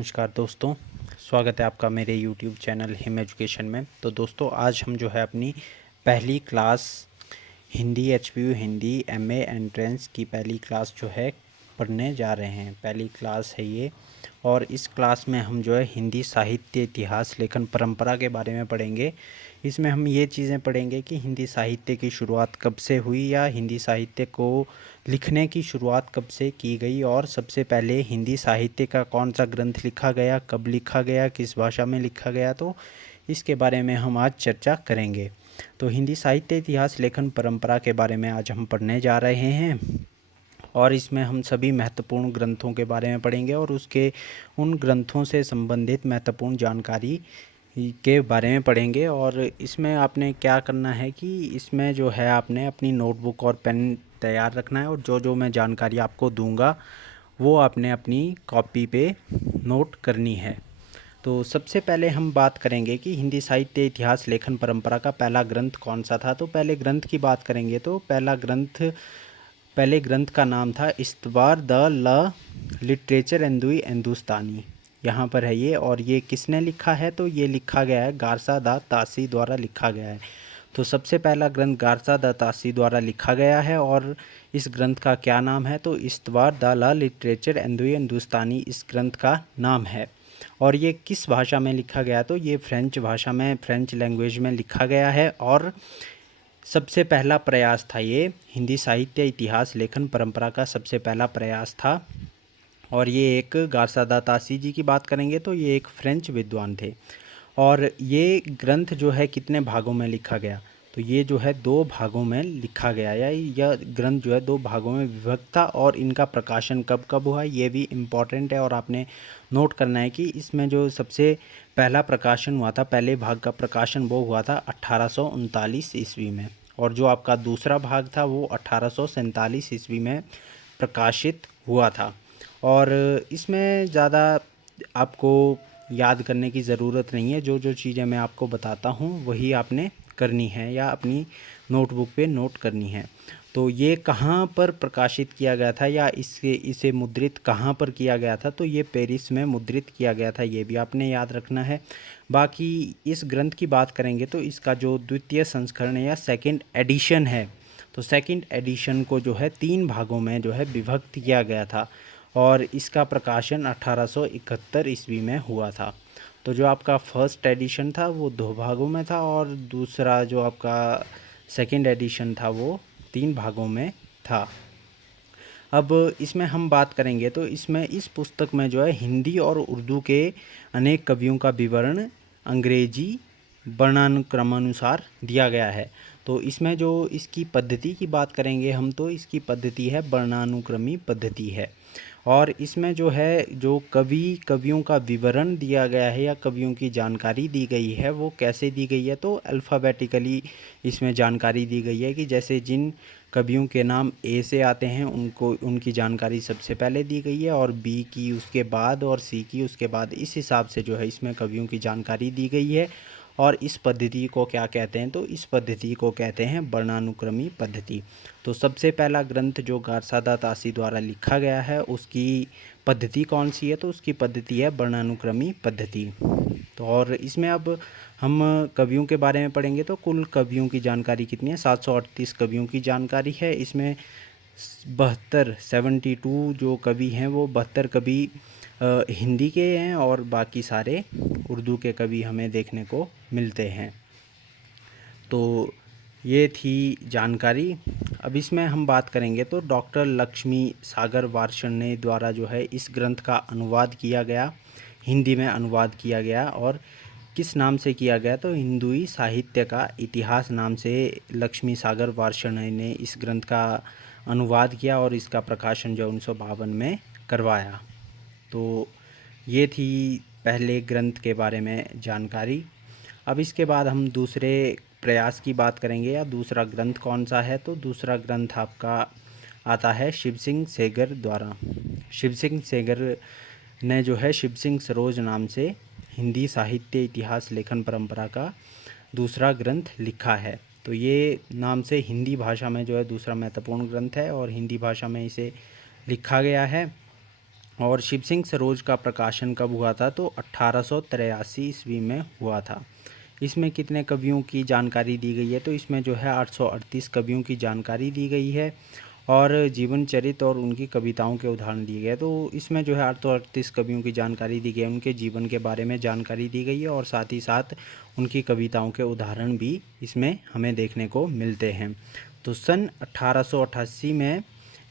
नमस्कार दोस्तों, स्वागत है आपका मेरे YouTube चैनल हिम एजुकेशन में। तो दोस्तों आज हम जो है अपनी पहली class Hindi HPU Hindi MA entrance की पहली क्लास जो है पढ़ने जा रहे हैं। पहली क्लास है ये, और इस क्लास में हम जो है हिंदी साहित्य, इतिहास, लेखन परंपरा के बारे में पढ़ेंगे। इसमें हम ये चीज़ें पढ़ेंगे कि हिंदी साहित्य की शुरुआत कब से हुई या हिंदी साहित्य को लिखने की शुरुआत कब से की गई, और सबसे पहले हिंदी साहित्य का कौन सा ग्रंथ लिखा गया, कब लिखा गया, किस भाषा में लिखा गया। तो इसके बारे में हम आज चर्चा करेंगे। तो हिंदी साहित्य, इतिहास, लेखन परंपरा के बारे में आज हम पढ़ने जा रहे हैं, और इसमें हम सभी महत्वपूर्ण ग्रंथों के बारे में पढ़ेंगे और उसके उन ग्रंथों से संबंधित महत्वपूर्ण जानकारी के बारे में पढ़ेंगे। और इसमें आपने क्या करना है कि इसमें जो है आपने अपनी नोटबुक और पेन तैयार रखना है, और जो जो मैं जानकारी आपको दूंगा वो आपने अपनी कॉपी पे नोट करनी है। तो सबसे पहले हम बात करेंगे कि हिंदी साहित्य, इतिहास, लेखन परंपरा का पहला ग्रंथ कौन सा था। तो पहले ग्रंथ की बात करेंगे तो पहले ग्रंथ का नाम था इस्तवार द ल लिटरेचर एंदुई हिंदुस्तानी। यहाँ पर है ये, और ये किसने लिखा है तो ये लिखा गया है गारसा दा तासी द्वारा लिखा गया है। तो सबसे पहला ग्रंथ गारसा दा तासी द्वारा लिखा गया है, और इस ग्रंथ का क्या नाम है तो इस्तवार द ल लिटरेचर एंदुई हिंदुस्तानी इस ग्रंथ का नाम है। और ये किस भाषा में लिखा गया तो ये फ्रेंच भाषा में, फ्रेंच लैंग्वेज में लिखा गया है। और सबसे पहला प्रयास था ये हिंदी साहित्य, इतिहास, लेखन परंपरा का सबसे पहला प्रयास था। और ये एक गारसादा तासी जी की बात करेंगे तो ये एक फ्रेंच विद्वान थे। और ये ग्रंथ जो है कितने भागों में लिखा गया तो ये जो है 2 भागों में लिखा गया, या यह ग्रंथ जो है 2 भागों में विभक्त था। और इनका प्रकाशन कब कब हुआ ये भी इम्पॉर्टेंट है, और आपने नोट करना है कि इसमें जो सबसे पहला प्रकाशन हुआ था, पहले भाग का प्रकाशन वो हुआ था 1839 ईस्वी में, और जो आपका दूसरा भाग था वो 1847 ईस्वी में प्रकाशित हुआ था। और इसमें ज़्यादा आपको याद करने की ज़रूरत नहीं है, जो जो चीज़ें मैं आपको बताता हूँ वही आपने करनी है या अपनी नोटबुक पे नोट करनी है। तो ये कहाँ पर प्रकाशित किया गया था या इसे मुद्रित कहाँ पर किया गया था तो ये पेरिस में मुद्रित किया गया था, ये भी आपने याद रखना है। बाकी इस ग्रंथ की बात करेंगे तो इसका जो द्वितीय संस्करण या सेकंड एडिशन है, तो सेकंड एडिशन को जो है 3 भागों में जो है विभक्त किया गया था, और इसका प्रकाशन 1871 ईस्वी में हुआ था। तो जो आपका फर्स्ट एडिशन था वो 2 भागों में था, और दूसरा जो आपका सेकंड एडिशन था वो 3 भागों में था। अब इसमें हम बात करेंगे तो इसमें इस पुस्तक में जो है हिंदी और उर्दू के अनेक कवियों का विवरण अंग्रेजी वर्णानुक्रमानुसार दिया गया है। तो इसमें जो इसकी पद्धति की बात करेंगे हम तो इसकी पद्धति है वर्णानुक्रमी पद्धति है। और इसमें जो है जो कवियों का विवरण दिया गया है या कवियों की जानकारी दी गई है वो कैसे दी गई है तो अल्फ़ाबेटिकली इसमें जानकारी दी गई है कि जैसे जिन कवियों के नाम ए से आते हैं उनको उनकी जानकारी सबसे पहले दी गई है, और बी की उसके बाद और सी की उसके बाद, इस हिसाब से जो है इसमें कवियों की जानकारी दी गई है। और इस पद्धति को क्या कहते हैं तो इस पद्धति को कहते हैं वर्णानुक्रमी पद्धति। तो सबसे पहला ग्रंथ जो गारसादा तासी द्वारा लिखा गया है उसकी पद्धति कौन सी है तो उसकी पद्धति है वर्णानुक्रमी पद्धति। तो और इसमें अब हम कवियों के बारे में पढ़ेंगे तो कुल कवियों की जानकारी कितनी है, 738 कवियों की जानकारी है। इसमें 72 जो कवि हैं वो 72 कवि हिंदी के हैं, और बाकी सारे उर्दू के कवि हमें देखने को मिलते हैं। तो ये थी जानकारी। अब इसमें हम बात करेंगे तो डॉक्टर लक्ष्मी सागर वार्ष्णेय द्वारा जो है इस ग्रंथ का अनुवाद किया गया, हिंदी में अनुवाद किया गया, और किस नाम से किया गया तो हिंदुई साहित्य का इतिहास नाम से लक्ष्मी सागर वार्ष्णेय ने इस ग्रंथ का अनुवाद किया, और इसका प्रकाशन जो 1952 में करवाया। तो ये थी पहले ग्रंथ के बारे में जानकारी। अब इसके बाद हम दूसरे प्रयास की बात करेंगे या दूसरा ग्रंथ कौन सा है तो दूसरा ग्रंथ आपका आता है शिव सिंह सेगर द्वारा। शिव सिंह सेगर ने जो है शिव सिंह सरोज नाम से हिंदी साहित्य, इतिहास, लेखन परंपरा का दूसरा ग्रंथ लिखा है। तो ये नाम से हिंदी भाषा में जो है दूसरा महत्वपूर्ण ग्रंथ है, और हिंदी भाषा में इसे लिखा गया है। और शिव सिंह सरोज का प्रकाशन कब हुआ था, तो 1883 ईस्वी में हुआ था। इसमें कितने कवियों की जानकारी दी गई है, तो इसमें जो है 838 कवियों की जानकारी दी गई है और जीवन चरित्र और उनकी कविताओं के उदाहरण दिए गए। तो इसमें जो है 838 कवियों की जानकारी दी गई है, उनके जीवन के बारे में जानकारी दी गई है और साथ ही साथ उनकी कविताओं के उदाहरण भी इसमें हमें देखने को मिलते हैं। तो सन 1888 में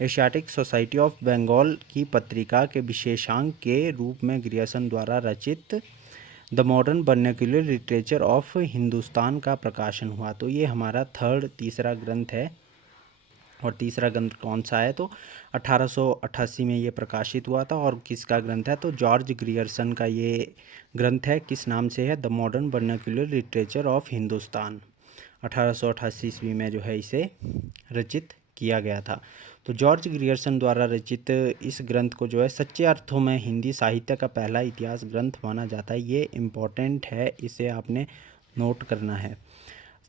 एशियाटिक सोसाइटी ऑफ बंगाल की पत्रिका के विशेषांक के रूप में ग्रियर्सन द्वारा रचित the modern vernacular literature of Hindustan का प्रकाशन हुआ। तो ये हमारा तीसरा ग्रंथ है। और तीसरा ग्रंथ कौन सा है, तो 1888 में ये प्रकाशित हुआ था। और किसका ग्रंथ है, तो जॉर्ज ग्रियर्सन का ये ग्रंथ है। किस नाम से है, the modern vernacular literature of Hindustan. 1888 ईस्वी में जो है इसे रचित किया गया था। तो जॉर्ज ग्रियर्सन द्वारा रचित इस ग्रंथ को जो है सच्चे अर्थों में हिंदी साहित्य का पहला इतिहास ग्रंथ माना जाता है। ये इम्पोर्टेंट है, इसे आपने नोट करना है।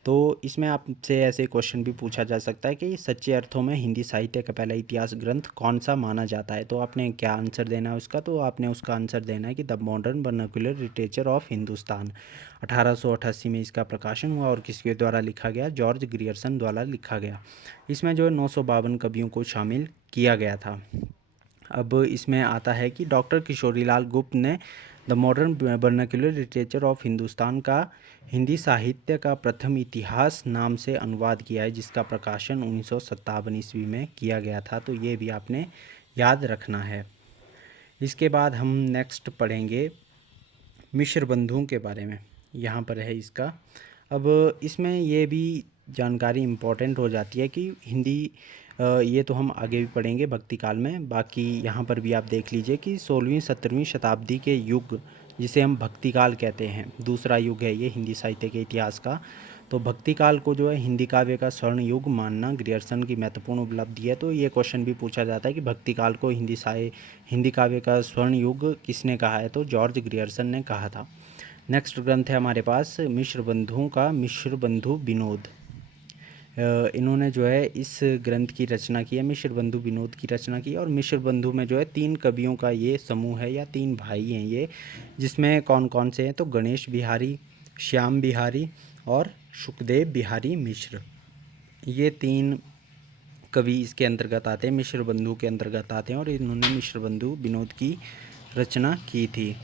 तो इसमें आपसे ऐसे क्वेश्चन भी पूछा जा सकता है कि सच्चे अर्थों में हिंदी साहित्य का पहला इतिहास ग्रंथ कौन सा माना जाता है। तो आपने क्या आंसर देना है उसका, तो आपने उसका आंसर देना है कि the modern vernacular literature of Hindustan. 1888 में इसका प्रकाशन हुआ और किसके द्वारा लिखा गया, जॉर्ज ग्रियर्सन द्वारा लिखा गया। इसमें जो है 952 कवियों को शामिल किया गया था। अब इसमें आता है कि डॉक्टर किशोरीलाल गुप्त ने the modern vernacular literature of Hindustan का हिंदी साहित्य का प्रथम इतिहास नाम से अनुवाद किया है, जिसका प्रकाशन 1957 ईस्वी में किया गया था। तो ये भी आपने याद रखना है। इसके बाद हम नेक्स्ट पढ़ेंगे मिश्र बंधुओं के बारे में। यहाँ पर है इसका। अब इसमें ये भी जानकारी इम्पोर्टेंट हो जाती है कि हिंदी ये तो हम आगे भी पढ़ेंगे भक्ति काल में। बाकी यहाँ पर भी आप देख लीजिए कि 16वीं 17वीं शताब्दी के युग, जिसे हम भक्ति काल कहते हैं, दूसरा युग है ये हिंदी साहित्य के इतिहास का। तो भक्ति काल को जो है हिंदी काव्य का स्वर्ण युग मानना ग्रियर्सन की महत्वपूर्ण उपलब्धि है। तो ये क्वेश्चन भी पूछा जाता है कि भक्ति काल को हिंदी काव्य का स्वर्ण युग किसने कहा है, तो जॉर्ज ग्रियर्सन ने कहा था। नेक्स्ट ग्रंथ है हमारे पास मिश्र बंधुओं का मिश्र बंधु विनोद। इन्होंने जो है इस ग्रंथ की रचना की है, मिश्र बंधु विनोद की रचना की। और मिश्र बंधु में जो है 3 कवियों का ये समूह है या 3 भाई हैं ये, जिसमें कौन कौन से हैं, तो गणेश बिहारी, श्याम बिहारी और सुखदेव बिहारी मिश्र। ये 3 कवि इसके अंतर्गत आते हैं, मिश्र बंधु के अंतर्गत आते हैं और इन्होंने मिश्र बंधु विनोद की रचना की थी।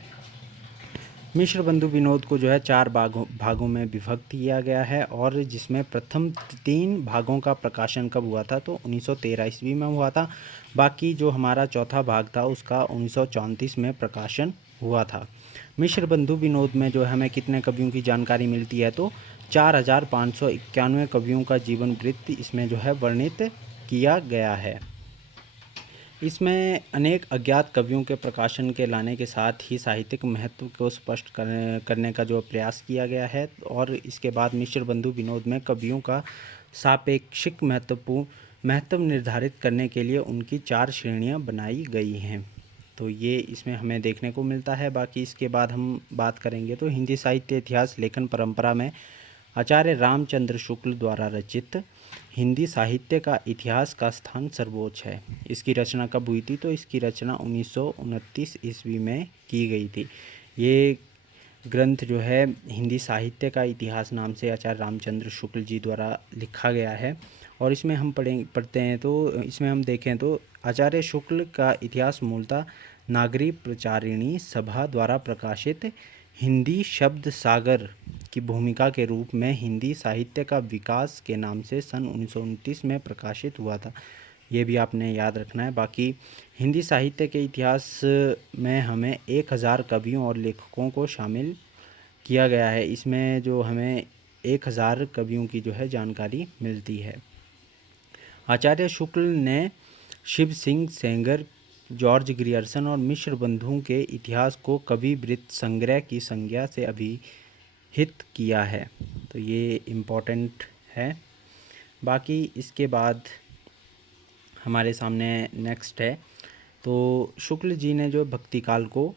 मिश्र बंधु विनोद को जो है 4 भागों में विभक्त किया गया है और जिसमें प्रथम 3 भागों का प्रकाशन कब हुआ था, तो 1913 ईस्वी में हुआ था। बाकी जो हमारा चौथा भाग था उसका 1934 में प्रकाशन हुआ था। मिश्र बंधु विनोद में जो हमें कितने कवियों की जानकारी मिलती है, तो 4591 कवियों का जीवन वृत्त इसमें जो है वर्णित किया गया है। इसमें अनेक अज्ञात कवियों के प्रकाशन के लाने के साथ ही साहित्यिक महत्व को स्पष्ट करने का जो प्रयास किया गया है। और इसके बाद मिश्र बंधु विनोद में कवियों का सापेक्षिक महत्व निर्धारित करने के लिए उनकी 4 श्रेणियां बनाई गई हैं। तो ये इसमें हमें देखने को मिलता है। बाकी इसके बाद हम बात करेंगे तो हिंदी साहित्य इतिहास लेखन परंपरा में आचार्य रामचंद्र शुक्ल द्वारा रचित हिंदी साहित्य का इतिहास का स्थान सर्वोच्च है। इसकी रचना कब हुई थी, तो इसकी रचना 1929 ईस्वी में की गई थी। ये ग्रंथ जो है हिंदी साहित्य का इतिहास नाम से आचार्य रामचंद्र शुक्ल जी द्वारा लिखा गया है। और इसमें हम पढ़ते हैं तो इसमें हम देखें तो आचार्य शुक्ल का इतिहास मूलतः नागरी प्रचारिणी सभा द्वारा प्रकाशित हिंदी शब्द सागर की भूमिका के रूप में हिंदी साहित्य का विकास के नाम से सन 1929 में प्रकाशित हुआ था। ये भी आपने याद रखना है। बाकी हिंदी साहित्य के इतिहास में हमें 1000 कवियों और लेखकों को शामिल किया गया है। इसमें जो हमें 1000 कवियों की जो है जानकारी मिलती है। आचार्य शुक्ल ने शिव सिंह सेंगर, जॉर्ज ग्रियर्सन और मिश्र बंधुओं के इतिहास को कवि वृत्त संग्रह की संज्ञा से अभिहित किया है। तो ये इम्पोर्टेंट है। बाकी इसके बाद हमारे सामने नेक्स्ट है तो शुक्ल जी ने जो भक्ति काल को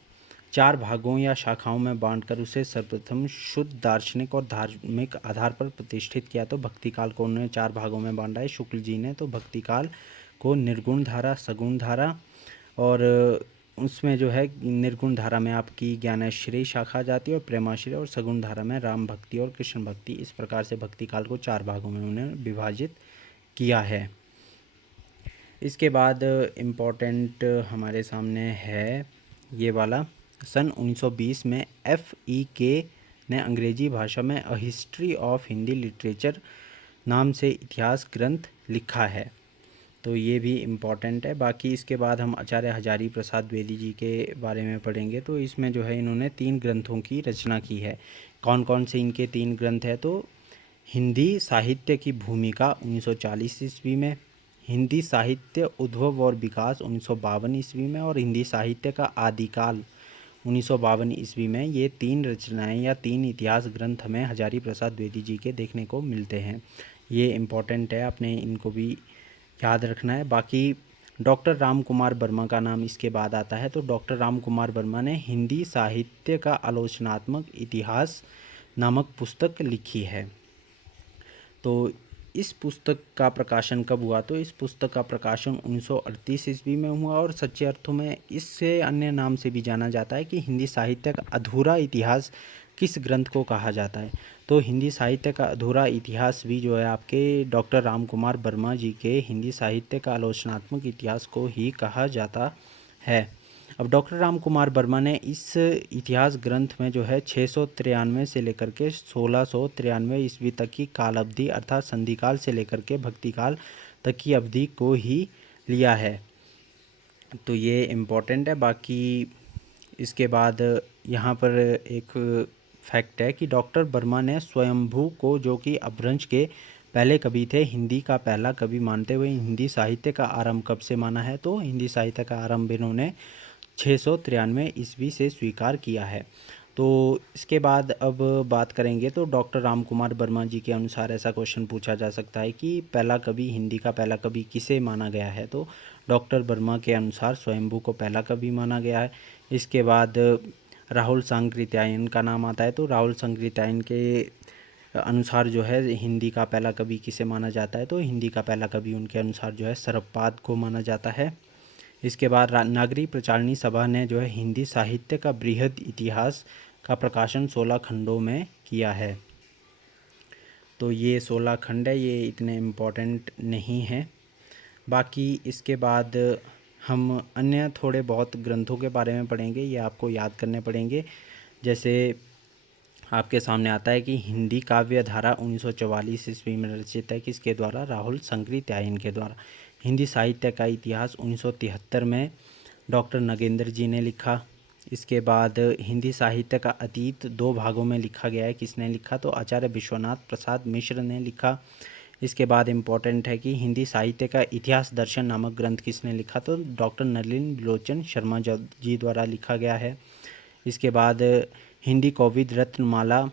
4 भागों या शाखाओं में बांटकर उसे सर्वप्रथम शुद्ध दार्शनिक और धार्मिक आधार पर प्रतिष्ठित किया। तो भक्ति काल को उन्होंने 4 भागों में बांटा है शुक्ल जी ने। तो भक्ति काल को निर्गुण धारा, सगुण धारा और उसमें जो है निर्गुण धारा में आपकी ज्ञानाश्रय शाखा जाती है और प्रेमाश्रय, और सगुण धारा में राम भक्ति और कृष्ण भक्ति। इस प्रकार से भक्ति काल को 4 भागों में उन्होंने विभाजित किया है। इसके बाद इम्पोर्टेंट हमारे सामने है ये वाला, सन 1920 में FEK ने अंग्रेजी भाषा में a history of Hindi literature नाम से इतिहास ग्रंथ लिखा है, तो ये भी इम्पॉर्टेंट है। बाकी इसके बाद हम आचार्य हजारी प्रसाद द्विवेदी जी के बारे में पढ़ेंगे, तो इसमें जो है इन्होंने 3 ग्रंथों की रचना की है। कौन कौन से इनके 3 ग्रंथ है, तो हिंदी साहित्य की भूमिका 1940 ईस्वी में, हिंदी साहित्य उद्भव और विकास 1952 ईस्वी में, और हिंदी साहित्य का आदिकाल 1952 ईस्वी में। ये 3 रचनाएं या 3 इतिहास ग्रंथ हमें हजारी प्रसाद द्विवेदी जी के देखने को मिलते हैं। ये इम्पॉर्टेंट है, आपने इनको भी याद रखना है। बाकी डॉक्टर राम कुमार वर्मा का नाम इसके बाद आता है। तो डॉक्टर राम कुमार वर्मा ने हिंदी साहित्य का आलोचनात्मक इतिहास नामक पुस्तक लिखी है। तो इस पुस्तक का प्रकाशन कब हुआ, तो इस पुस्तक का प्रकाशन 1938 ईस्वी में हुआ, और सच्चे अर्थों में इससे अन्य नाम से भी जाना जाता है कि हिंदी साहित्य का अधूरा इतिहास किस ग्रंथ को कहा जाता है। तो हिंदी साहित्य का अधूरा इतिहास भी जो है आपके डॉक्टर राम कुमार वर्मा जी के हिंदी साहित्य का आलोचनात्मक इतिहास को ही कहा जाता है। अब डॉक्टर राम कुमार वर्मा ने इस इतिहास ग्रंथ में जो है 693 से लेकर के 1693 ईस्वी तक की काल अवधि अर्थात संधिकाल से लेकर के भक्तिकाल तक की अवधि को ही लिया है, तो ये इम्पोर्टेंट है। बाकी इसके बाद यहाँ पर एक फैक्ट है कि डॉक्टर वर्मा ने स्वयंभू को, जो कि अपभ्रंश के पहले कवि थे, हिंदी का पहला कवि मानते हुए हिंदी साहित्य का आरंभ कब से माना है, तो हिंदी साहित्य का आरंभ इन्होंने 693 ईस्वी से स्वीकार किया है। तो इसके बाद अब बात करेंगे, तो डॉक्टर राम कुमार वर्मा जी के अनुसार ऐसा क्वेश्चन पूछा जा सकता है कि पहला कवि, हिंदी का पहला कवि किसे माना गया है, तो डॉक्टर वर्मा के अनुसार स्वयंभू को पहला कवि माना गया है। इसके बाद राहुल सांकृत्यायन का नाम आता है, तो राहुल सांकृत्यायन के अनुसार जो है हिंदी का पहला कवि किसे माना जाता है, तो हिंदी का पहला कवि उनके अनुसार जो है सरबपाद को माना जाता है। इसके बाद नागरिक प्रचारणी सभा ने जो है हिंदी साहित्य का बृहद इतिहास का प्रकाशन 16 खंडों में किया है। तो ये 16 खंड है, ये इतने इम्पोर्टेंट नहीं है। बाकी इसके बाद हम अन्य थोड़े बहुत ग्रंथों के बारे में पढ़ेंगे, ये आपको याद करने पड़ेंगे। जैसे आपके सामने आता है कि हिंदी काव्य धारा 1944 ईस्वी में रचित है, किसके द्वारा, राहुल सांकृत्यायन के द्वारा। हिंदी साहित्य का इतिहास 1973 में डॉक्टर नगेंद्र जी ने लिखा। इसके बाद हिंदी साहित्य का अतीत 2 भागों में लिखा गया है, किसने लिखा, तो आचार्य विश्वनाथ प्रसाद मिश्र ने लिखा। इसके बाद इम्पोर्टेंट है कि हिंदी साहित्य का इतिहास दर्शन नामक ग्रंथ किसने लिखा, तो डॉक्टर नलिन विलोचन शर्मा जी द्वारा लिखा गया है। इसके बाद हिंदी कौविद रत्नमाला,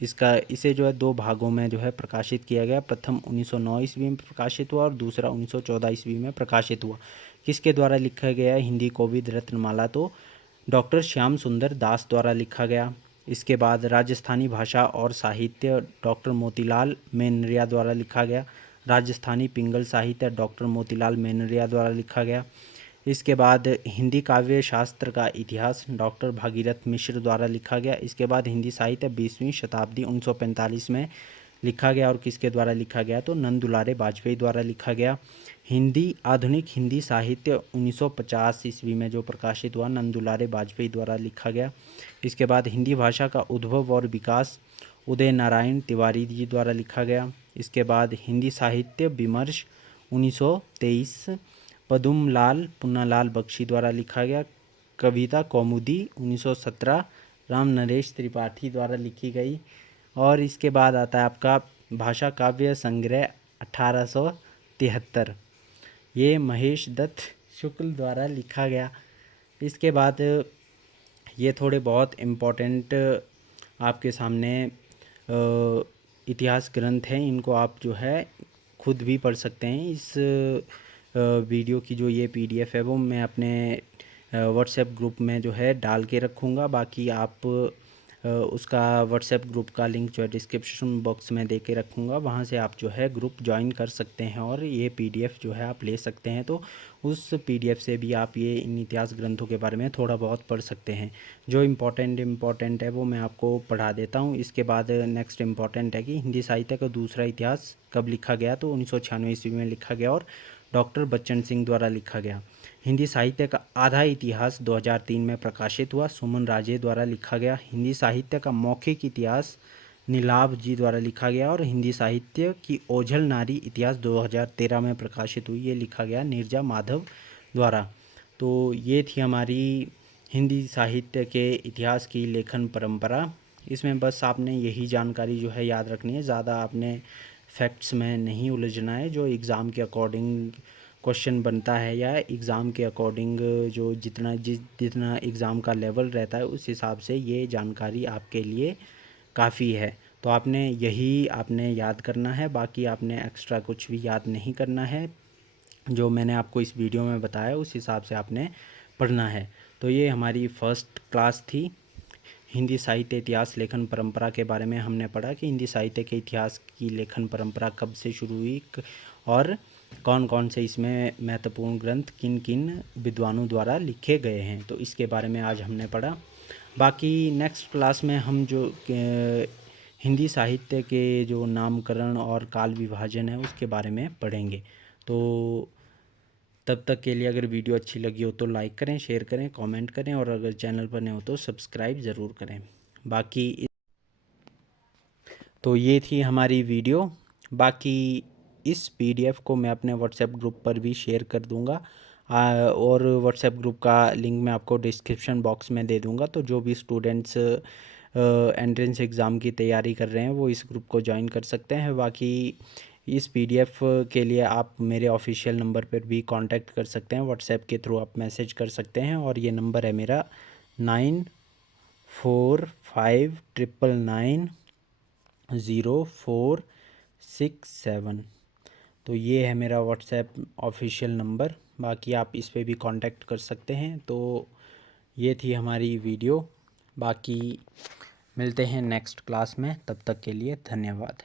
इसे जो है 2 भागों में जो है प्रकाशित किया गया। प्रथम 1909 ईस्वी में प्रकाशित हुआ और दूसरा 1914 ईस्वी में प्रकाशित हुआ। किसके द्वारा लिखा गया है हिंदी कौविद रत्नमाला, तो डॉक्टर श्याम सुंदर दास द्वारा लिखा गया। इसके बाद राजस्थानी भाषा और साहित्य डॉक्टर मोतीलाल मेनरिया द्वारा लिखा गया। राजस्थानी पिंगल साहित्य डॉक्टर मोतीलाल मेनरिया द्वारा लिखा गया। इसके बाद हिंदी काव्य शास्त्र का इतिहास डॉक्टर भागीरथ मिश्र द्वारा लिखा गया। इसके बाद हिंदी साहित्य 20वीं शताब्दी 1945 में लिखा गया, और किसके द्वारा लिखा गया, तो नंद दुलारे वाजपेयी द्वारा लिखा गया। हिंदी आधुनिक हिंदी साहित्य 1950 ईस्वी में जो प्रकाशित हुआ, नंद दुलारे वाजपेयी द्वारा लिखा गया। इसके बाद हिंदी भाषा का उद्भव और विकास उदय नारायण तिवारी जी द्वारा लिखा गया। इसके बाद हिंदी साहित्य विमर्श 1923 पदुमलाल पुन्नालाल बख्शी द्वारा लिखा गया। कविता कौमुदी 1917 राम नरेश त्रिपाठी द्वारा लिखी गई। और इसके बाद आता है आपका भाषा काव्य संग्रह 1873, ये महेश दत्त शुक्ल द्वारा लिखा गया। इसके बाद ये थोड़े बहुत इम्पोर्टेंट आपके सामने इतिहास ग्रंथ हैं, इनको आप जो है खुद भी पढ़ सकते हैं। इस वीडियो की जो ये PDF है वो मैं अपने व्हाट्सएप ग्रुप में जो है डाल के रखूँगा। बाकी आप उसका व्हाट्सएप ग्रुप का लिंक जो है डिस्क्रिप्शन बॉक्स में दे के रखूँगा, वहाँ से आप जो है ग्रुप ज्वाइन कर सकते हैं और ये पीडीएफ जो है आप ले सकते हैं। तो उस पीडीएफ से भी आप ये इन इतिहास ग्रंथों के बारे में थोड़ा बहुत पढ़ सकते हैं। जो इम्पोर्टेंट है वो मैं आपको पढ़ा देता हूँ। इसके बाद नेक्स्ट इम्पॉर्टेंट है कि हिंदी साहित्य का दूसरा इतिहास कब लिखा गया, तो 1996 ईस्वी में लिखा गया और डॉक्टर बच्चन सिंह द्वारा लिखा गया। हिंदी साहित्य का आधा इतिहास 2003 में प्रकाशित हुआ, सुमन राजे द्वारा लिखा गया। हिंदी साहित्य का मौखिक इतिहास नीलाभ जी द्वारा लिखा गया और हिंदी साहित्य की ओझल नारी इतिहास 2013 में प्रकाशित हुई, ये लिखा गया नीरजा माधव द्वारा। तो ये थी हमारी हिंदी साहित्य के इतिहास की लेखन परंपरा। इसमें बस आपने यही जानकारी जो है याद रखनी है, ज़्यादा आपने फैक्ट्स में नहीं उलझना है। जो एग्ज़ाम के अकॉर्डिंग क्वेश्चन बनता है या एग्ज़ाम के अकॉर्डिंग जो जितना एग्ज़ाम का लेवल रहता है उस हिसाब से ये जानकारी आपके लिए काफ़ी है। तो आपने याद करना है, बाकी आपने एक्स्ट्रा कुछ भी याद नहीं करना है। जो मैंने आपको इस वीडियो में बताया उस हिसाब से आपने पढ़ना है। तो ये हमारी फर्स्ट क्लास थी। हिंदी साहित्य इतिहास लेखन परंपरा के बारे में हमने पढ़ा कि हिंदी साहित्य के इतिहास की लेखन परंपरा कब से शुरू हुई और कौन कौन से इसमें महत्वपूर्ण ग्रंथ किन किन विद्वानों द्वारा लिखे गए हैं, तो इसके बारे में आज हमने पढ़ा। बाकी नेक्स्ट क्लास में हम जो हिंदी साहित्य के जो नामकरण और काल विभाजन है उसके बारे में पढ़ेंगे। तो तब तक के लिए अगर वीडियो अच्छी लगी हो तो लाइक करें, शेयर करें, कमेंट करें और अगर चैनल पर नए हो तो सब्सक्राइब ज़रूर करें। बाकी तो ये थी हमारी वीडियो। बाकी इस पीडीएफ को मैं अपने व्हाट्सएप ग्रुप पर भी शेयर कर दूंगा और व्हाट्सएप ग्रुप का लिंक मैं आपको डिस्क्रिप्शन बॉक्स में दे दूंगा। तो जो भी स्टूडेंट्स एंट्रेंस एग्ज़ाम की तैयारी कर रहे हैं वो इस ग्रुप को ज्वाइन कर सकते हैं। बाकी इस पीडीएफ के लिए आप मेरे ऑफिशियल नंबर पर भी कांटेक्ट कर सकते हैं, व्हाट्सएप के थ्रू आप मैसेज कर सकते हैं और ये नंबर है मेरा 9459990467। तो ये है मेरा व्हाट्सएप ऑफिशियल नंबर, बाकी आप इस पे भी कांटेक्ट कर सकते हैं। तो ये थी हमारी वीडियो। बाकी मिलते हैं नेक्स्ट क्लास में, तब तक के लिए धन्यवाद।